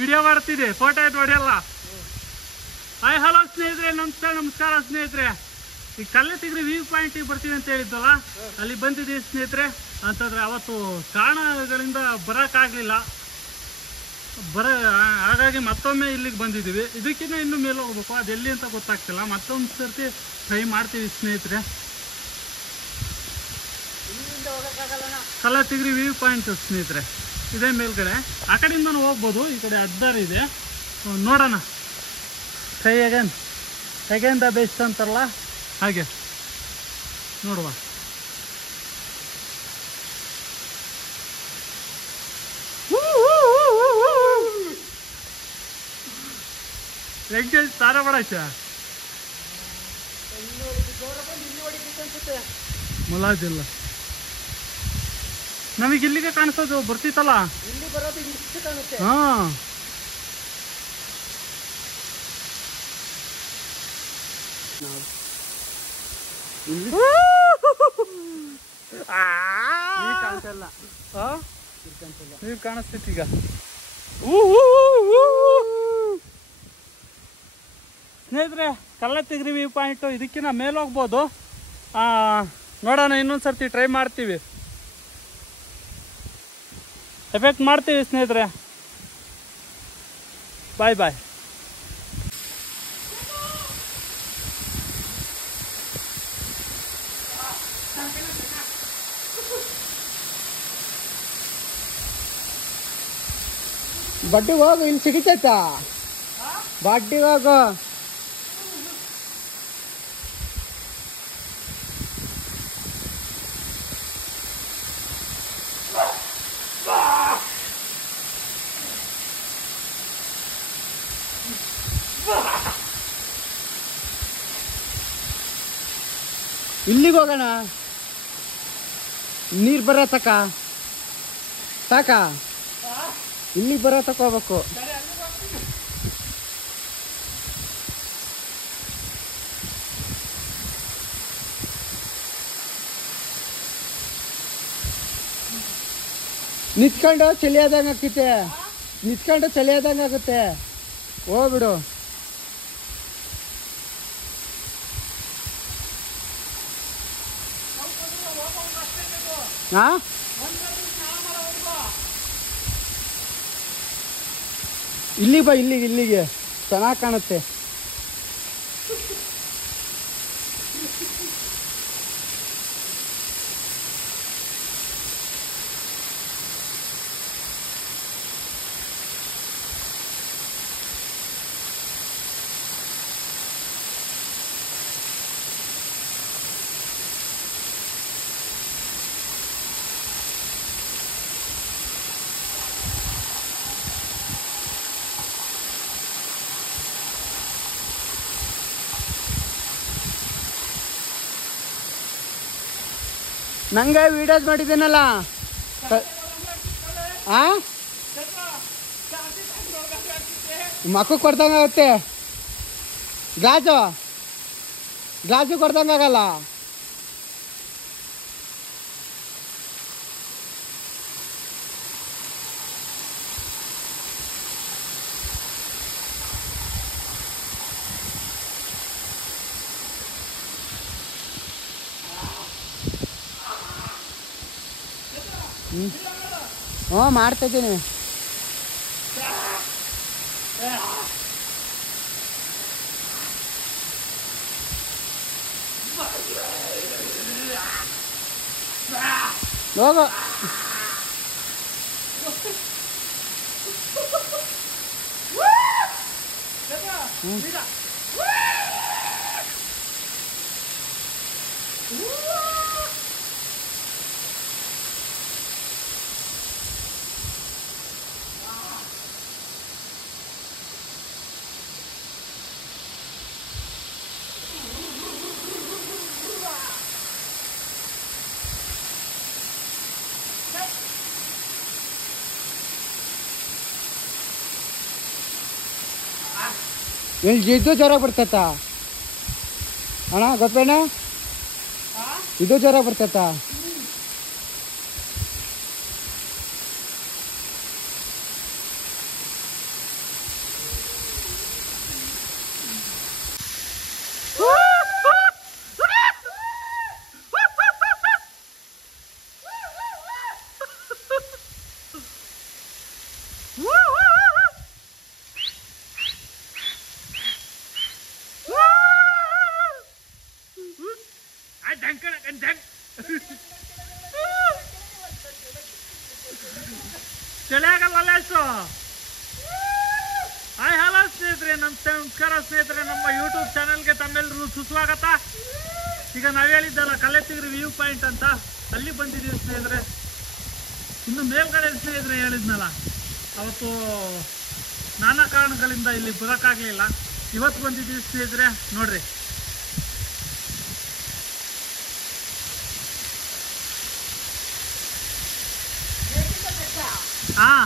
Video ಮಾಡ್ತೀನಿ, photo ಆಯ್ತು ಹೊಡೆಯಲ್ಲ. Hi hello ಸ್ನೇಹಿತರೆ, ನಮಸ್ಕಾರ ಸ್ನೇಹಿತರೆ. ಈ ಕಲ್ಲತ್ತಿಗ್ರಿ ವ್ಯೂ ಪಾಯಿಂಟಿಗೆ ಬರ್ತೀವಿ ಅಂತ ಹೇಳಿದ್ವಲ್ಲ, ಅಲ್ಲಿ ಬಂದಿದ್ದೀವಿ ಸ್ನೇಹಿತರೆ. ಅಂತಂದ್ರೆ ಅವತ್ತು ಕಾರಣಗಳಿಂದ ಬರೋಕ್ಕಾಗಲಿಲ್ಲ, ಹಾಗಾಗಿ ಮತ್ತೊಮ್ಮೆ ಇಲ್ಲಿಗೆ ಬಂದಿದ್ದೀವಿ. ಇದಕ್ಕಿಂತ ಇನ್ನೂ ಮೇಲೆ ಹೋಗ್ಬೇಕು, ಅದು ಎಲ್ಲಿ ಅಂತ ಗೊತ್ತಾಗ್ತಿಲ್ಲ. ಮತ್ತೊಂದು ಸರ್ತಿ ಟ್ರೈ ಮಾಡ್ತೀವಿ ಸ್ನೇಹಿತರೆ. ಕಲ್ಲತ್ತಿಗ್ರಿ ವ್ಯೂ ಪಾಯಿಂಟ್ ಸ್ನೇಹಿತರೆ, ಇದೇ ಮೇಲ್ಗಡೆ. ಆ ಕಡೆಯಿಂದನೂ ಹೋಗ್ಬೋದು, ಈ ಕಡೆ ಅಡ್ಡಾರಿ ಇದೆ. ನೋಡೋಣ, ಟ್ರೈ ಅಗೇನ್ ದ ಬೆಸ್ಟ್ ಅಂತಾರಲ್ಲ ಹಾಗೆ ನೋಡುವ. ಹೆಂಗೆ ತಾರ ಬಡಾಚ ಮುಲಾಜಿಲ್ಲ. ನಮಗೆ ಇಲ್ಲಿಗೆ ಕಾಣಿಸೋದು ಬರ್ತಿತ್ತಲ್ಲ, ಹಾ ನೀವ್ ಕಾಣಿಸ್ತೈತಿ ಈಗ. ಸ್ನೇಹಿತರೆ, ಕಲ್ಲತ್ತಿಗ್ರಿ ವ್ಯೂ ಪಾಯಿಂಟ್ ಇದಕ್ಕಿಂತ ಮೇಲೆ ಹೋಗ್ಬೋದು. ನೋಡೋಣ, ಇನ್ನೊಂದ್ಸರ್ತಿ ಟ್ರೈ ಮಾಡ್ತೀವಿ, ಎಫೆಕ್ಟ್ ಮಾಡ್ತೀವಿ ಸ್ನೇಹಿತರೆ. ಬಾಯ್ ಬಾಯ್. ಬಡ್ಡಿಗೆ ಹೋಗು, ಇಲ್ಲಿ ಸಿಗಿತೈತಾ? ಬಡ್ಡಿಗೆ ಹೋಗು. ಇಲ್ಲಿಗೆ ಹೋಗೋಣ, ನೀರು ಬರೋ ತಕ ಸಾಕ. ಇಲ್ಲಿಗೆ ಬರೋ ತಕ ಹೋಗ್ಬೇಕು. ನಿಂತ್ಕೊಂಡು ಚಳಿ ಆದಂಗೆ ಆಗ್ತೈತೆ, ನಿಂತ್ಕೊಂಡು ಚಳಿ ಆದಂಗೆ ಆಗುತ್ತೆ. ಹೋಗ್ಬಿಡು. ಹಾ, ಇಲ್ಲಿಗೆ ಬಾ, ಇಲ್ಲಿಗೆ ಚೆನ್ನಾಗಿ ಕಾಣುತ್ತೆ. ನಂಗೆ ವಿಡಿಯೋಸ್ ಮಾಡಿದ್ದೀನಲ್ಲ, ಮಕ್ಕಳು ಕೊಡ್ದಂಗಾಗುತ್ತೆ. ಗಾಜು ಕೊಡ್ದಂಗಾಗಲ್ಲ. ಹ್ಞೂ, ಮಾಡ್ತಿದ್ದೀನಿ. ಹೋಗು. ಇದು ಜ್ವರ ಬರ್ತೈತ ಅಣ್ಣ, ಗೊತ್ತಣ್ಣ? ಇದು ಜ್ವರ ಬರ್ತೈತ? ಸ್ನೇಹಿತರೆ, ನಮಸ್ಕಾರ ಸ್ನೇಹಿತರೆ, ನಮ್ಮ ಯೂಟ್ಯೂಬ್ ಚಾನೆಲ್ಗೆ ತಮ್ಮೆಲ್ಲರೂ ಸುಸ್ವಾಗತ. ಈಗ ನಾವು ಹೇಳಿದ್ದಲ್ಲ ಕಲ್ಲೆತ್ತಿಗ್ರಿ ವ್ಯೂ ಪಾಯಿಂಟ್ ಅಂತ, ಅಲ್ಲಿ ಬಂದಿದ್ದೀವಿ ಸ್ನೇಹಿತರೆ. ಇನ್ನು ಮೇಲ್ಗಡೆ ಸ್ನೇಹಿತರೆ ಹೇಳಿದ್ನಲ್ಲ, ಅವತ್ತು ನಾನಾ ಕಾರಣಗಳಿಂದ ಇಲ್ಲಿ ಬರೋಕ್ಕಾಗಲಿಲ್ಲ. ಇವತ್ತು ಬಂದಿದ್ದೀವಿ ಸ್ನೇಹಿತರೆ, ನೋಡ್ರಿ. ಹಾಂ